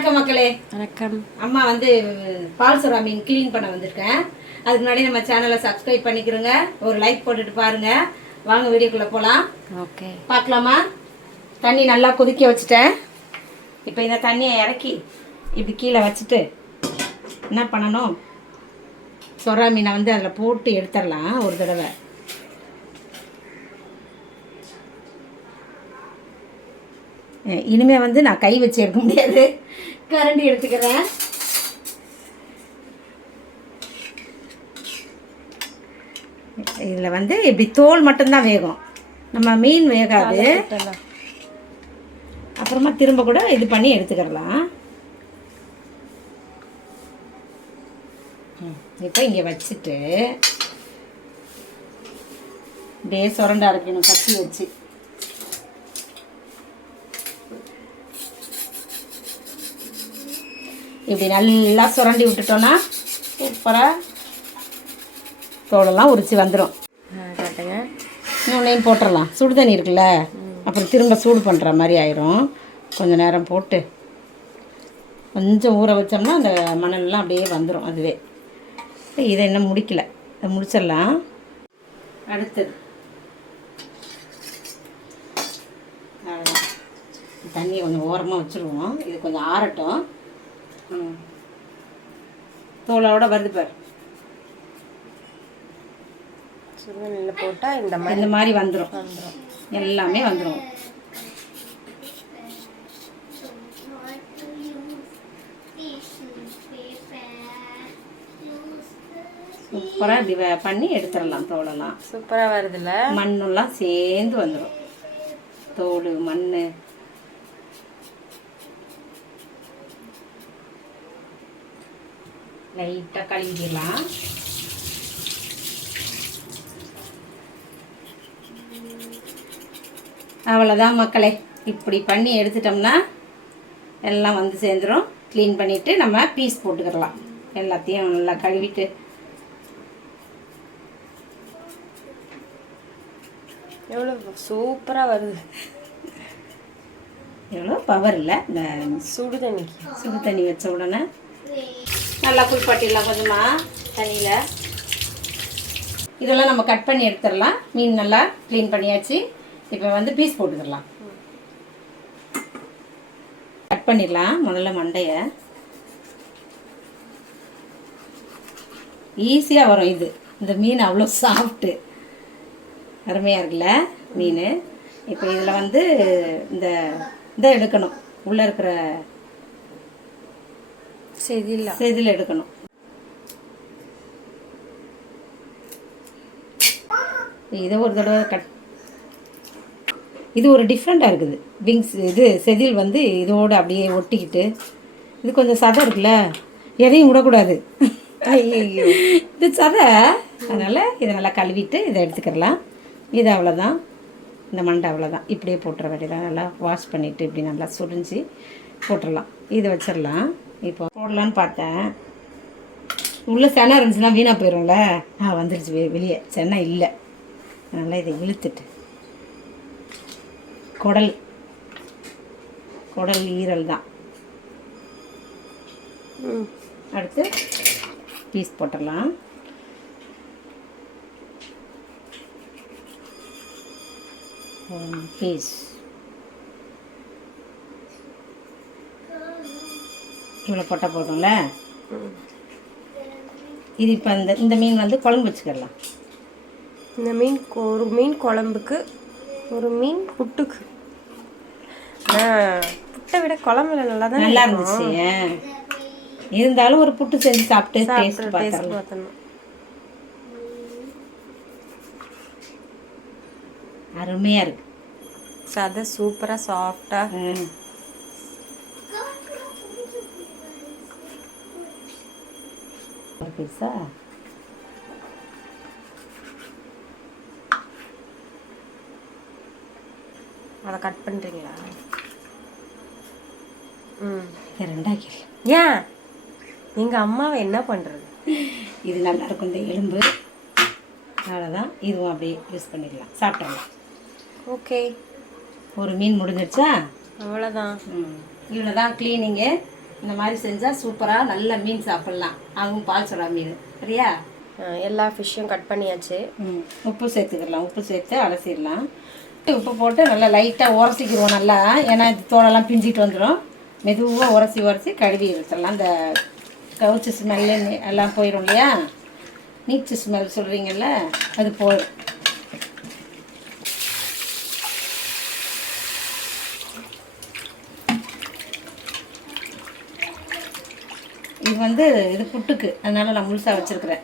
வணக்கம் மக்களே. வணக்கம். அம்மா வந்து பால் சுறா மீன் க்ளீன் பண்ண வந்திருக்கேன். அதுக்கு முன்னாடி நம்ம சேனலை சப்ஸ்கிரைப் பண்ணிக்கிறோங்க ஒரு லைக் போட்டுட்டு பாருங்க. வாங்க வீடியோக்குள்ளே போகலாம் ஓகே. பார்க்கலாமா? தண்ணி நல்லா கொதிக்க வச்சுட்டேன். இப்போ இந்த தண்ணியை இறக்கி இப்படி கீழே வச்சுட்டு என்ன பண்ணணும்? சொரா மீனை வந்து அதில் போட்டு எடுத்துடலாம் ஒரு தடவை. அஹ் இனிமே வந்து நான் கை வச்சு எடுக்க முடியாது. கரண்டி எடுத்துக்கிறேன். இதில் வந்து இப்படி தோல் மட்டும்தான் வேகும். நம்ம மீன் வேகாது. அப்புறமா திரும்ப கூட இது பண்ணி எடுத்துக்கிடலாம் இப்போ இங்கே வச்சுட்டு அப்படியே சுரண்டா அரைக்கணும் கத்தி வச்சு. இப்படி நல்லா சுரண்டி விட்டுட்டோன்னா சூப்பராக தோலெல்லாம் உரிச்சு வந்துடும் காட்டுங்க. இன்னொன்னையும் போட்டுடலாம் சுடு தண்ணி இருக்குல்ல அப்புறம் திரும்ப சூடு பண்ணுற மாதிரி ஆயிரும். கொஞ்சம் நேரம் போட்டு கொஞ்சம் ஊற வச்சோம்னா அந்த மணல்லாம் அப்படியே வந்துடும் அதுவே. இதை இன்னும் முடிக்கல. இதை முடிச்சிடலாம். அடுத்தது. தண்ணியை கொஞ்சம் ஓரமாக வச்சுருவோம். இது கொஞ்சம் ஆறட்டும். தோலோட வருது பாரு. சுடுதண்ணியில் போட்டால் இந்த மாதிரி இந்த மாதிரி வந்துடும் வந்துடும் எல்லாமே வந்துடும் சூப்பராக வ- பண்ணி எடுத்துடலாம் தோலெல்லாம். சூப்பராக வருதுல்ல? மண்ணெல்லாம் சேர்ந்து வந்துடும் தோல் மண் லைட்டாக கழுவிடலாம். அவ்வளோதான் மக்களே. இப்படி பண்ணி எடுத்துட்டோம்னா எல்லாம் வந்து சேர்ந்துரும். க்ளீன் பண்ணிவிட்டு நம்ம பீஸ் போட்டுக்கிடலாம் எல்லாத்தையும் நல்லா கழுவிட்டு. எவ்வளோ சூப்பராக வருது. எவ்வளோ பவர் இல்லை. இந்த சுடு தண்ணிக்கு. சுடு தண்ணி வச்ச உடனே. நல்லா குளிப்பாட்டிடலாம் கொஞ்சமாக தண்ணியில். இதெல்லாம் நம்ம கட் பண்ணி எடுத்துடலாம். மீன் நல்லா க்ளீன் பண்ணியாச்சு. இப்போ வந்து பீஸ் போட்டுக்கிடலாம். கட் பண்ணிடலாம். முதல்ல மண்டையை. ஈஸியாக வரும் இது. இந்த மீன் அவ்வளோ சாஃப்ட்டு அருமையாக இருக்குல்ல மீன். இப்போ இதில் வந்து இந்த இதை எடுக்கணும். உள்ளே இருக்கிற செதில் இதில் எடுக்கணும். இதை ஒரு தடவை கட் இது ஒரு டிஃப்ரெண்ட்டாக இருக்குது. விங்ஸ் இது செதில் வந்து இதோடு அப்படியே ஒட்டிக்கிட்டு இது கொஞ்சம் சதை இருக்குல்ல? எதையும் விடக்கூடாது. ஐயோ இது சதை. அதனால் இதை நல்லா கழுவிட்டு இதை எடுத்துக்கிடலாம் இது அவ்வளோதான் இந்த மண்டை அவ்வளோதான் இப்படியே போட்டுற வேண்டியதான் நல்லா வாஷ் பண்ணிவிட்டு இப்படி நல்லா சுரிஞ்சு போட்டுடலாம் இதை வச்சிடலாம் இப்போ போடலான்னு பார்த்தேன். உள்ளே செனை இருந்துச்சுன்னா வீணாக போயிடும்ல ஆ வந்துருச்சு. வெ வெளியே. சென்னை இல்லை. அதனால் இதை இழுத்துட்டு. குடல். குடல் ஈரல் தான். அடுத்து பீஸ் போட்டுடலாம். பீஸ். இவ்வளோ போட்டால் போதும்ல. இது இப்போ இந்த இந்த மீன் வந்து குழம்பு வச்சுக்கிடலாம் இந்த மீன் ஒரு மீன் குழம்புக்கு ஒரு மீன் புட்டுக்கு. புட்டை விட குழம்புல நல்லா தான் நல்லா இருந்துச்சு ஏன்? இருந்தாலும் ஒரு புட்டு செஞ்சு சாப்பிட்டு டேஸ்ட் பார்த்தணும் அருமையாக இருக்கு. சதை சூப்பராக சாஃப்டாக பீஸா அதை கட் பண்ணுறீங்களா ம். ரெண்டாக்கி ஏன்? எங்கள் அம்மாவை என்ன பண்ணுறது இது நல்லா இருக்கும் இந்த எலும்பு. அவ்வளோதான் இதுவும் அப்படியே யூஸ் பண்ணிடலாம். சாப்பிட்றலாம் ஓகே. ஒரு மீன் முடிஞ்சிருச்சா? அவ்வளோதான் ம். இவ்வளோ தான் க்ளீனிங்கு இந்த மாதிரி செஞ்சால் சூப்பராக நல்ல மீன் சாப்பிட்லாம். அதுவும் பால் சுறா மீன். சரியா? எல்லா ஃபிஷ்ஷும் கட் பண்ணியாச்சு. ம் உப்பு சேர்த்துக்கலாம் உப்பு சேர்த்து அலசிடலாம். உப்பு போட்டு நல்லா லைட்டாக உரசிக்கிடுவோம் நல்லா. ஏன்னா இது தோலெல்லாம் பிஞ்சிட்டு வந்துடும் மெதுவாக உரசி உரசி கழுவி எடுத்துடலாம். அந்த கவுச்சு ஸ்மெல்லு எல்லாம் போயிடும் இல்லையா? நீச்சு ஸ்மெல் சொல்கிறீங்கல்ல அது போயிடும் இது வந்து இது புட்டுக்கு. அதனால நான் முழுசாக வச்சுருக்கிறேன்.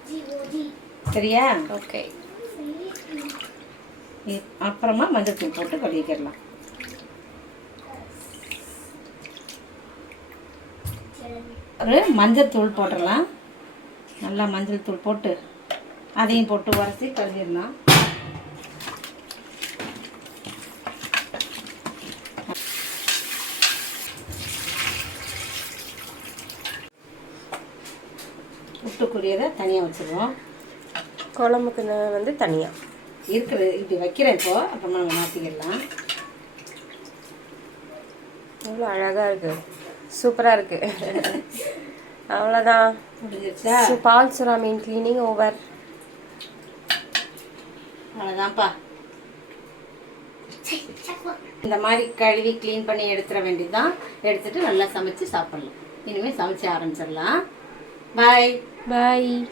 சரியா? ஓகே. அப்புறமா மஞ்சள் தூள் போட்டு கழுவிக்கிடலாம் ஒரு மஞ்சள் தூள் போட்டுடலாம். நல்லா மஞ்சள் தூள் போட்டு அதையும் போட்டு உரசி கழுவிடலாம். புட்டுக்குரியதை தனியாக வச்சுருவோம். குழம்புக்கு வந்து தனியாக இருக்கிறது இப்படி வைக்கிறேன் இப்போ. அப்புறமா நம்ம மாற்றிக்கிடலாம் எவ்வளோ அழகாக இருக்குது சூப்பராக இருக்குது அவ்வளோதான். முடிஞ்சிருச்சா? பால் சுறா மீன் க்ளீனிங் ஓவர் அவ்வளோதான்ப்பா. இந்த மாதிரி கழுவி க்ளீன் பண்ணி எடுத்துட வேண்டியதுதான். எடுத்துட்டு நல்லா சமைச்சு சாப்பிடலாம். இனிமேல் சமைச்சு ஆரம்பிச்சிடலாம். Bye. Bye.